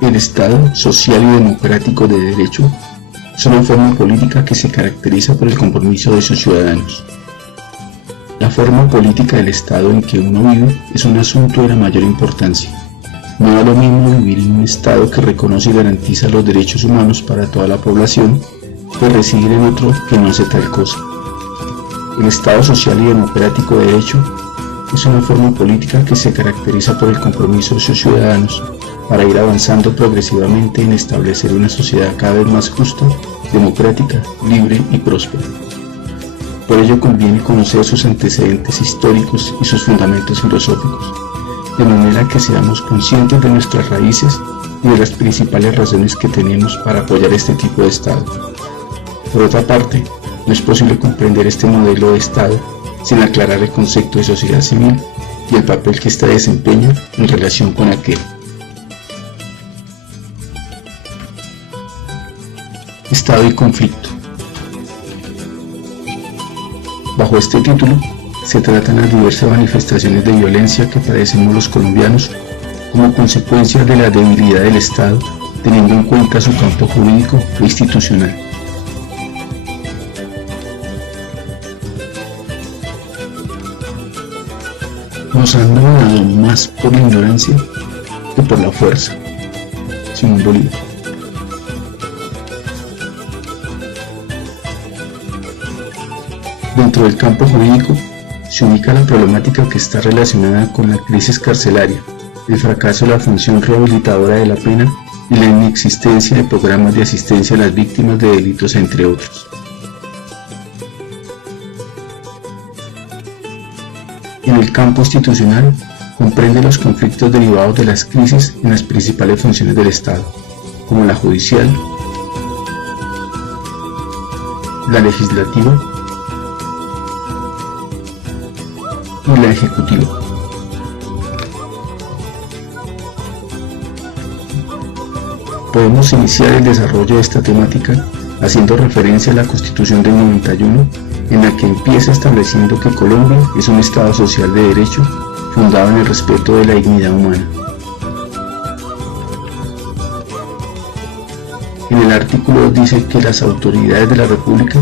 El Estado social y democrático de derecho es una forma política que se caracteriza por el compromiso de sus ciudadanos. La forma política del Estado en que uno vive es un asunto de la mayor importancia. No da lo mismo vivir en un Estado que reconoce y garantiza los derechos humanos para toda la población que residir en otro que no hace tal cosa. El Estado social y democrático de derecho es una forma política que se caracteriza por el compromiso de sus ciudadanos para ir avanzando progresivamente en establecer una sociedad cada vez más justa, democrática, libre y próspera. Por ello conviene conocer sus antecedentes históricos y sus fundamentos filosóficos, de manera que seamos conscientes de nuestras raíces y de las principales razones que tenemos para apoyar este tipo de Estado. Por otra parte, no es posible comprender este modelo de Estado sin aclarar el concepto de sociedad civil y el papel que ésta desempeña en relación con aquel. Estado y conflicto. Bajo este título se tratan las diversas manifestaciones de violencia que padecemos los colombianos como consecuencia de la debilidad del Estado, teniendo en cuenta su campo jurídico e institucional. Nos han dominado más por la ignorancia que por la fuerza. Simón Bolívar. Dentro del campo jurídico se ubica la problemática que está relacionada con la crisis carcelaria, el fracaso de la función rehabilitadora de la pena y la inexistencia de programas de asistencia a las víctimas de delitos, entre otros. En el campo institucional comprende los conflictos derivados de las crisis en las principales funciones del Estado, como la judicial, la legislativa y la ejecutiva. Podemos iniciar el desarrollo de esta temática haciendo referencia a la Constitución del 91, en la que empieza estableciendo que Colombia es un Estado social de derecho fundado en el respeto de la dignidad humana. En el artículo 2 dice que las autoridades de la República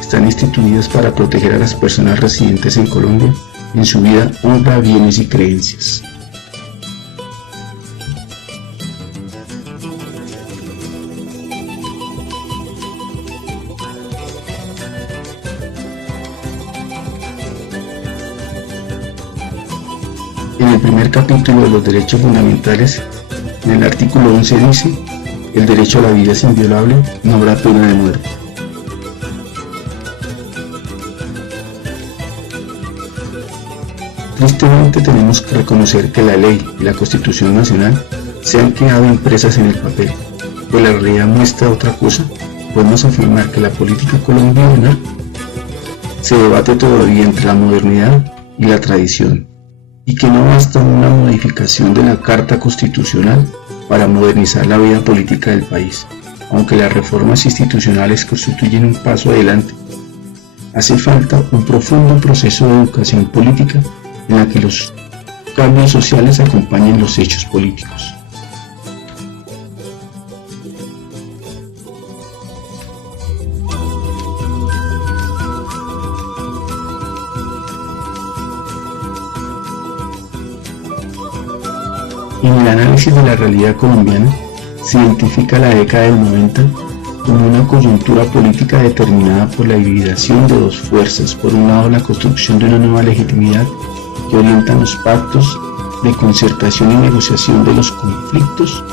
están instituidas para proteger a las personas residentes en Colombia en su vida, honra, bienes y creencias. En el primer capítulo de los derechos fundamentales, en el artículo 11 dice: el derecho a la vida es inviolable, no habrá pena de muerte. Tristemente tenemos que reconocer que la ley y la Constitución Nacional se han quedado impresas en el papel, pues la realidad muestra otra cosa. Podemos afirmar que la política colombiana se debate todavía entre la modernidad y la tradición, y que no basta una modificación de la Carta Constitucional para modernizar la vida política del país, aunque las reformas institucionales constituyen un paso adelante. Hace falta un profundo proceso de educación política en la que los cambios sociales acompañen los hechos políticos. En el análisis de la realidad colombiana se identifica la década del 90 como una coyuntura política determinada por la hibridación de dos fuerzas: por un lado la construcción de una nueva legitimidad que orientan los pactos de concertación y negociación de los conflictos,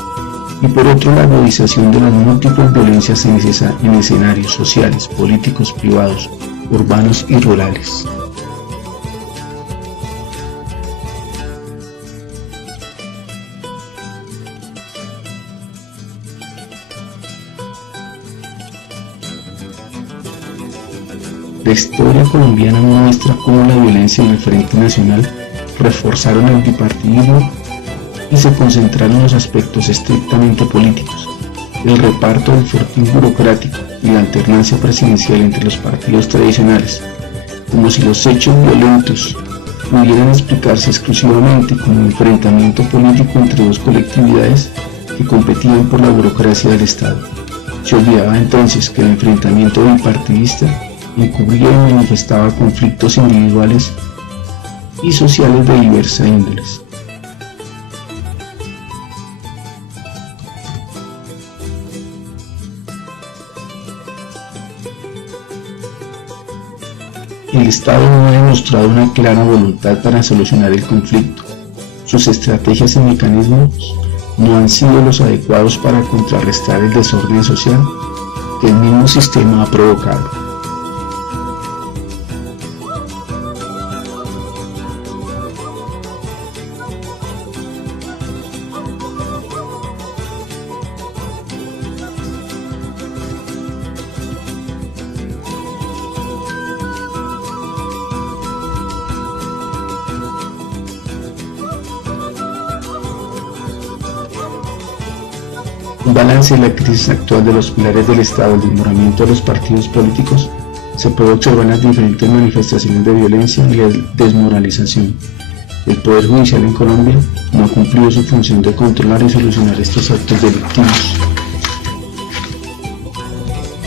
y por otro la agudización de las múltiples violencias en escenarios sociales, políticos, privados, urbanos y rurales. La historia colombiana muestra cómo la violencia en el Frente Nacional reforzaron el bipartidismo y se concentraron en los aspectos estrictamente políticos, el reparto del fortín burocrático y la alternancia presidencial entre los partidos tradicionales, como si los hechos violentos pudieran explicarse exclusivamente como un enfrentamiento político entre dos colectividades que competían por la burocracia del Estado. Se olvidaba entonces que el enfrentamiento bipartidista encubría y manifestaba conflictos individuales y sociales de diversa índoles. El Estado no ha demostrado una clara voluntad para solucionar el conflicto. Sus estrategias y mecanismos no han sido los adecuados para contrarrestar el desorden social que el mismo sistema ha provocado. Un balance de la crisis actual de los pilares del Estado, el desmoronamiento de los partidos políticos, se puede observar en las diferentes manifestaciones de violencia y la desmoralización. El Poder Judicial en Colombia no ha cumplido su función de controlar y solucionar estos actos delictivos.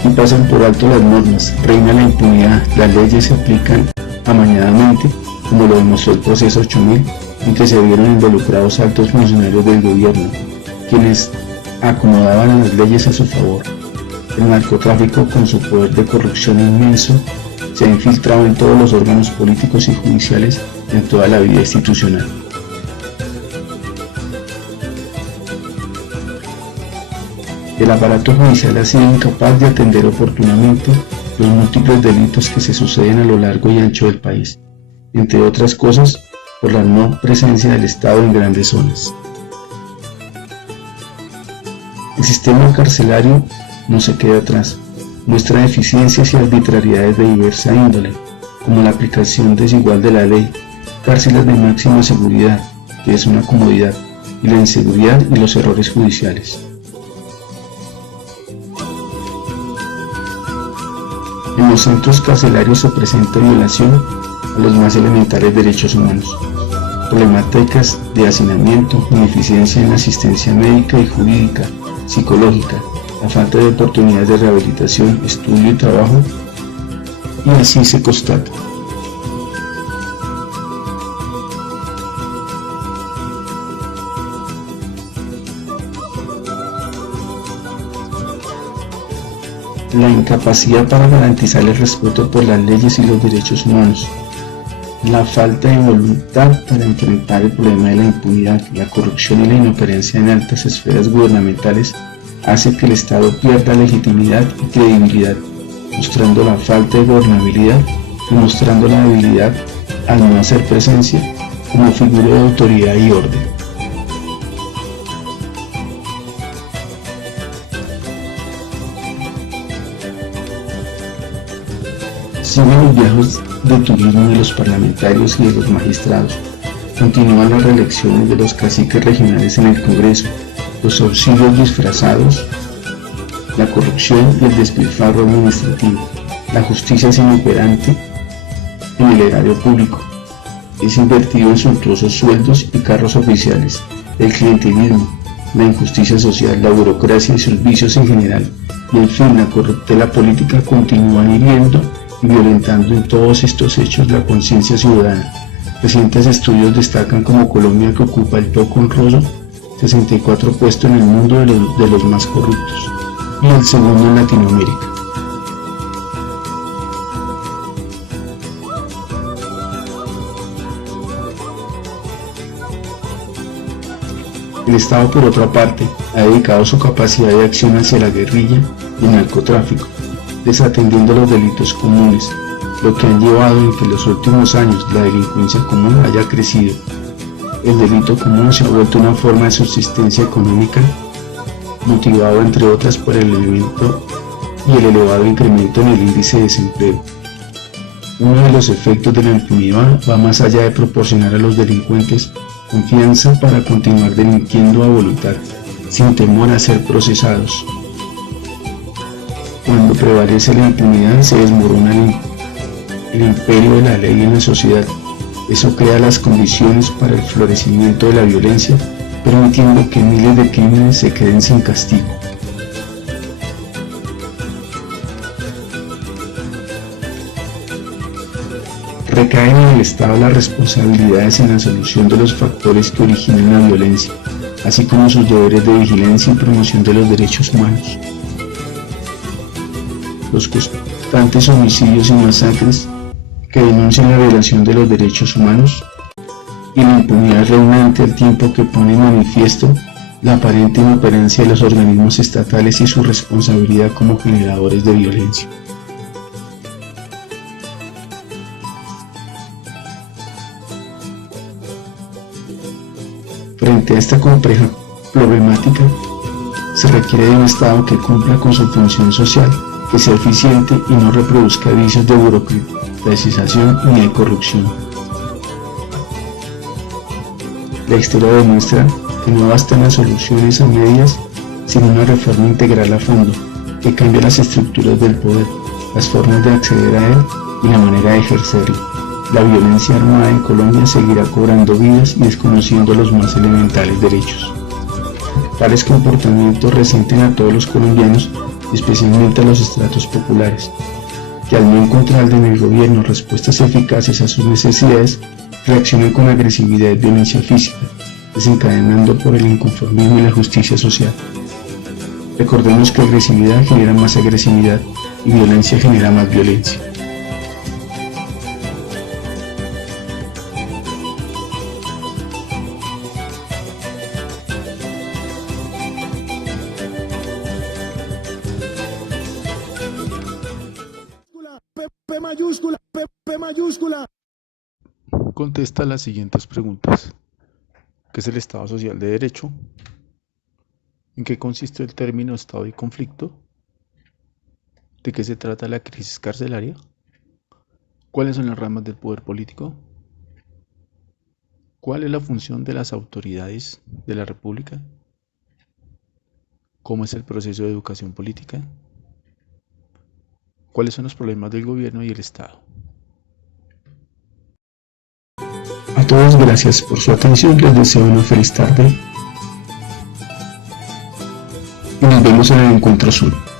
Y pasan por alto las normas, reina la impunidad, las leyes se aplican amañadamente, como lo demostró el proceso 8000, en que se vieron involucrados altos funcionarios del gobierno, quienes acomodaban las leyes a su favor. El narcotráfico, con su poder de corrupción inmenso, se ha infiltrado en todos los órganos políticos y judiciales y en toda la vida institucional. El aparato judicial ha sido incapaz de atender oportunamente los múltiples delitos que se suceden a lo largo y ancho del país, entre otras cosas por la no presencia del Estado en grandes zonas. El sistema carcelario no se queda atrás, muestra deficiencias y arbitrariedades de diversa índole, como la aplicación desigual de la ley, cárceles de máxima seguridad, que es una comodidad, y la inseguridad y los errores judiciales. En los centros carcelarios se presenta violación a los más elementales derechos humanos, problemáticas de hacinamiento, ineficiencia en la asistencia médica y jurídica, psicológica, la falta de oportunidades de rehabilitación, estudio y trabajo, y así se constata. La incapacidad para garantizar el respeto por las leyes y los derechos humanos, la falta de voluntad para enfrentar el problema de la impunidad, la corrupción y la inoperancia en altas esferas gubernamentales hace que el Estado pierda legitimidad y credibilidad, mostrando la falta de gobernabilidad y mostrando la debilidad al no hacer presencia como figura de autoridad y orden. Siguen los viajes de turismo de los parlamentarios y de los magistrados. Continúan las reelecciones de los caciques regionales en el Congreso, los auxilios disfrazados, la corrupción y el despilfarro administrativo. La justicia es inoperante en el erario público. Es invertido en suntuosos sueldos y carros oficiales. El clientelismo, la injusticia social, la burocracia y sus vicios en general, y en fin la corruptela política continúan hiriendo y violentando en todos estos hechos la conciencia ciudadana. Recientes estudios destacan como Colombia, que ocupa el poco honroso 64 puesto en el mundo de los más corruptos y el segundo en Latinoamérica. El Estado, por otra parte, ha dedicado su capacidad de acción hacia la guerrilla y el narcotráfico, desatendiendo los delitos comunes, lo que ha llevado en que en los últimos años la delincuencia común haya crecido. El delito común se ha vuelto una forma de subsistencia económica, motivado entre otras por el elemento y el elevado incremento en el índice de desempleo. Uno de los efectos de la impunidad va más allá de proporcionar a los delincuentes confianza para continuar delinquiendo a voluntad, sin temor a ser procesados. Cuando prevalece la impunidad se desmorona el imperio de la ley en la sociedad. Eso crea las condiciones para el florecimiento de la violencia, permitiendo que miles de crímenes se queden sin castigo. Recaen en el Estado las responsabilidades en la solución de los factores que originan la violencia, así como sus deberes de vigilancia y promoción de los derechos humanos. Los constantes homicidios y masacres que denuncian la violación de los derechos humanos y la impunidad reinante al tiempo que pone en manifiesto la aparente inoperancia de los organismos estatales y su responsabilidad como generadores de violencia. Frente a esta compleja problemática, se requiere de un Estado que cumpla con su función social, que sea eficiente y no reproduzca vicios de burocratización ni de corrupción. La historia demuestra que no bastan las soluciones a medias, sino una reforma integral a fondo, que cambie las estructuras del poder, las formas de acceder a él y la manera de ejercerlo. La violencia armada en Colombia seguirá cobrando vidas y desconociendo los más elementales derechos. Tales comportamientos resienten a todos los colombianos, especialmente a los estratos populares, que al no encontrar en el gobierno respuestas eficaces a sus necesidades, reaccionan con agresividad y violencia física, desencadenando por el inconformismo y la justicia social. Recordemos que agresividad genera más agresividad y violencia genera más violencia. P mayúscula. Contesta las siguientes preguntas. ¿Qué es el Estado Social de Derecho? ¿En qué consiste el término Estado y conflicto? ¿De qué se trata la crisis carcelaria? ¿Cuáles son las ramas del poder político? ¿Cuál es la función de las autoridades de la República? ¿Cómo es el proceso de educación política? ¿Cuáles son los problemas del gobierno y el Estado? A todos gracias por su atención, les deseo una feliz tarde y nos vemos en el encuentro Zoom.